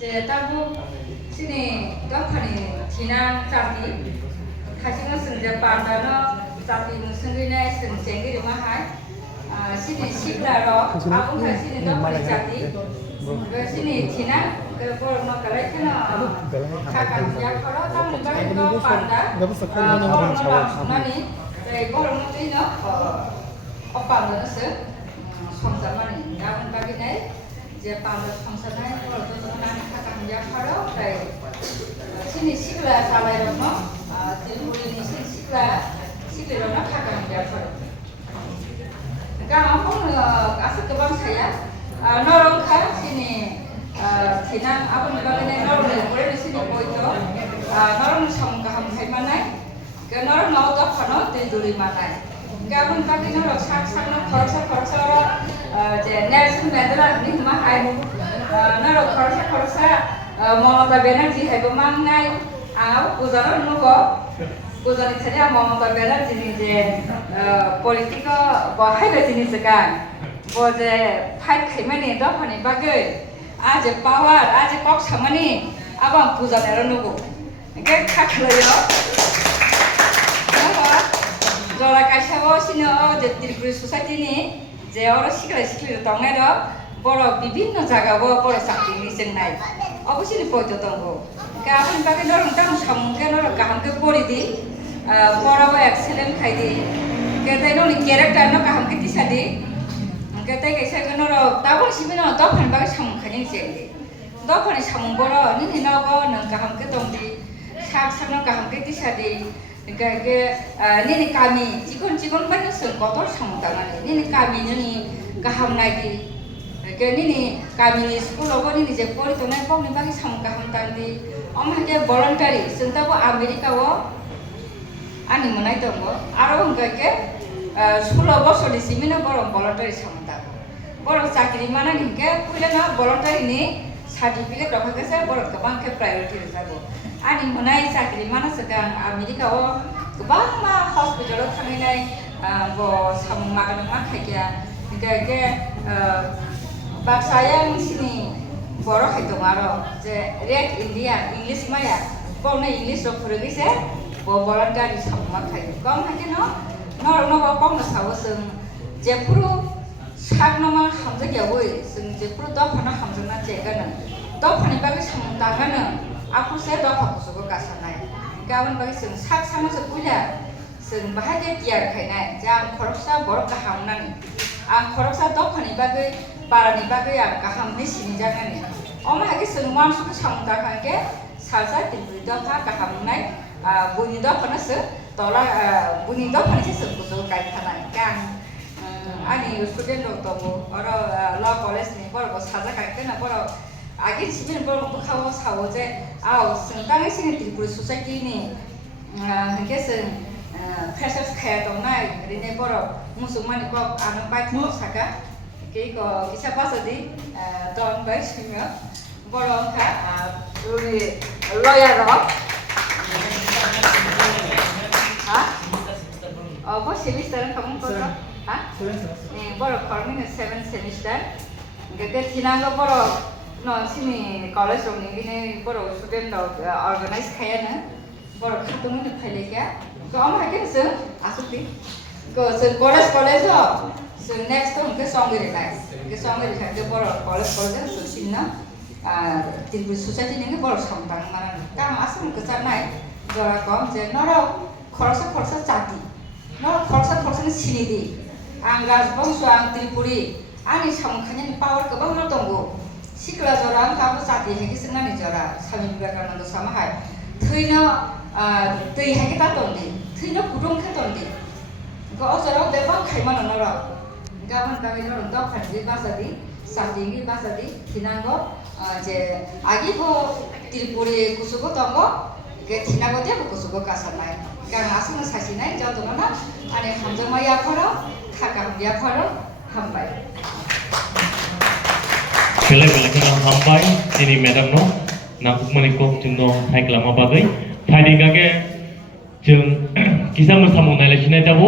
제 따부 신이 떡하니 지난 자기 다시는 승제 반다너 자기 무슨 그냥 승쟁이 마하이 신이 시라로 아무 다시는 떡하니 자기 신이 지난 그 뭐뭐 그래서는 가까이 약하러 땅을 가지고 반다 많이 그 뭐뭐 뛰노 오빠는 성사만이 나온 가기네 이제 밤을 성사나이 그래도 나는 가장 약하러 그래 신이 시글라 살아요 뭐 우리는 시글라로 가장 약하러 그러니까 아무는 아스 그방 사야 너랑 가 신이 지난 아버님 가기네 너를 우리는 신이 보이죠 너랑 성가함 할 만해 그 너랑 나오다 하나 되돌이 만해 Gavin Paki nó được sang nó khorsa Nelson Mandela ni mà hai nó được khorsa Mamata Banerjee hay mang ngay áo của nó có ni saya Mamata Banerjee ni je politika và hay là gì sekarang và je fight khai mani đó phani bagai आज power आज kok samani abang puja nero nugo cái khác lời đó 저라 가셔고 신어 제들이 소사이티니 제 어로 시크를 동네로 보러 비빈노 자가고 보러 삭티니 생나이 어부신이 보여줬던 거 그러니까 한 바퀴 너랑 땅 성견으로 함께 보리디 보러고 엑셀렌 카이디 그때 너는 캐릭터는 함께 티사디 그때 그 세근으로 따고 시비는 또 한 바퀴 성칸이 생기 또 한이 성보러 니니 나고 너가 함께 동디 삭삭는 함께 티사디 그러니까 이게 kami cikon banyak sengkotor samutangani nini kami nini kaham lagi 그러니까 nini kami ni sekolah ko nini je pori to nai pom ni bagi sam kaham tandi om hanje voluntary sentabu Amerika wo ani monai to mo aro hingke sekolah bo soli simina boro voluntary samuta boro chakri mana hingke puilana voluntary ni certificate rakha kese boro kabang ke priority jabo ani monai chakri mana sekarang Amerika wo गोबां मा हस्पिटालाव थांनानै सामुमागोन मा खायगिया इगे बाक्साया नोंसिनि बर' हाय दं आरो जे रेड इन्डिया इंलिश माया बावनो इंलिशआव फोरोंगिसे भलान्टारि सामुमा खायो गम हायनो नरनबा बावनो सावो जों जेफुरु सागनमा हामजगियावो जों जेफुरु दफानो हामजोना जेगानो दफानि बागै सामुदागानो आखुसे दफाखौसो गासानाय गाबोन बागै जों sak सामसो पुला जों बाहाय गियार खायनाय जां खरसा बर गाहामनानै आं खरसा दखानि बागै बारानि बागै आं गाहामनि सिनि जानानै अमा हागे जों मानसुखौ सामुदा खांके सालसा तिब्रि दफा गाहामनाय बुनि दफानसो तला बुनि दफानिसो जोंखौ गायखानाय गां आंनि स्टुडेन्ट दङ आरो ल कलेजनि बर'खौ साजा गायखोना बर' आगे सिबिन बर' बुखाव सावो जे आव जों दाङै सिनि त्रिपुरा ससाइटिनि हंके जों फ्रेसार्स खाया दंनाय ओरैनो बर' मुसलमानखौ आं बायथनो सागा केको किसा बासदि दन बाय सिङो बर' खा उरि लयार हा अब सेमिस्टार खामो बर' हा बर' फर्मिन 7 सेमिस्टार गगे थिनांगो बर' नोंसिनि कलेजाव निगिने बर' स्टुडेन्टआव अर्गानाइज खायानो बर' खादोंमोन फायलेखा गम हायके जों आसुति जों कलेजाव जों नेक्स्ट हमके संगिरिनाय के संगिरि खायके बर' कलेजाव जों सिनना त्रिपुरा ससाइटि निगे बर' समतां माने गाम आसाम गोजानाय जरा गम जे नर खरसा जाति नर खरसा सिनिदि आं राजबंश आं त्रिपुरि आंनि सामखानि पावार गोबां दंगौ सिक्ला जरा गाबो जाति हेगे जोंनानि जरा स्वामी विवेकानन्द सामाहाय थैनो दै हेगे ता दंदि थैनो गुदुं खा दंदि गो जरा देबा खायमान नर गाबोन बागै नर दखाननि बाजादि जातिनि बाजादि थिनांगो जे आगिबो त्रिपुरि कुसुबो दंगो गे थिनांगो दे कुसुबो गासानाय गां आसाम सासिनाय जदोना आने हामजमाया फरो थागामया फरो हामबाय Kala hambai sini madam no nakuk manikok jengno hai kelama bagai thai dikake jeng kisah bersamung nilai sini jabo